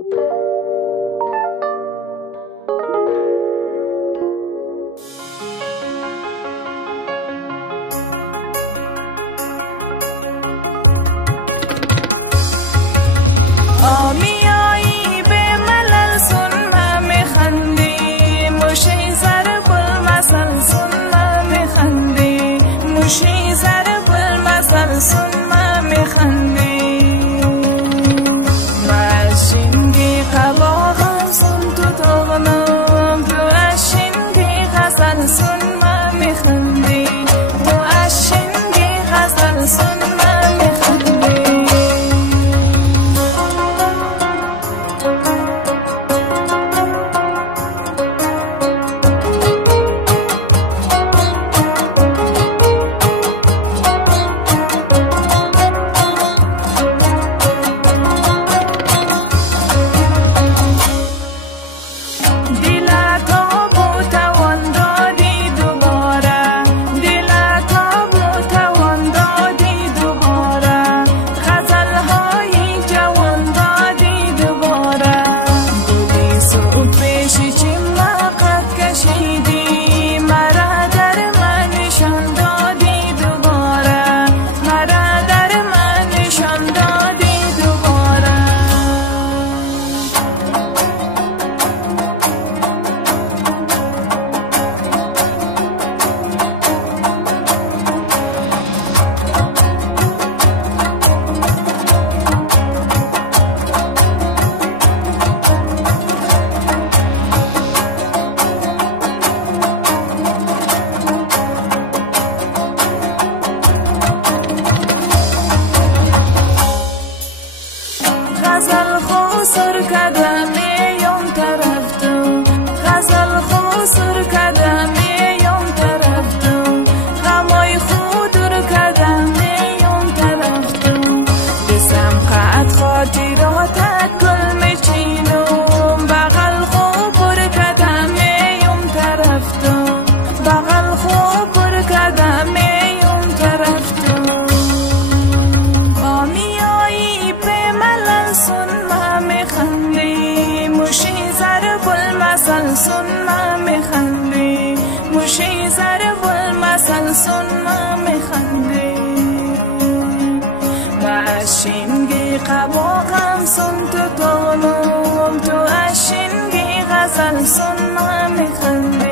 آمیایی به ملل سنم میخندی موشی ضرب المثل سنم میخندی موشی ضرب المثل سنم میخندی ماشینگی قباغم سن تو تغنم تو اشینگی غزل سنم میخندی تو اشینگی غزل سنم غزل خسر کدمی یم طرف تو غزل خسر کدمی یم طرف تو غمای خودر کدمی یم طرف تو بسم قد خاطراتت گل میچینم بغل خوبر کدمی یم طرف تو بغل خوبر کدمی یم طرف تو سنم میخندی موشی ضرب المثل سنم میخندی موشی ضرب المثل سنم میخندی ماشینگی قباغم سن تو تغنم تو اشینگی غزل سنم میخندی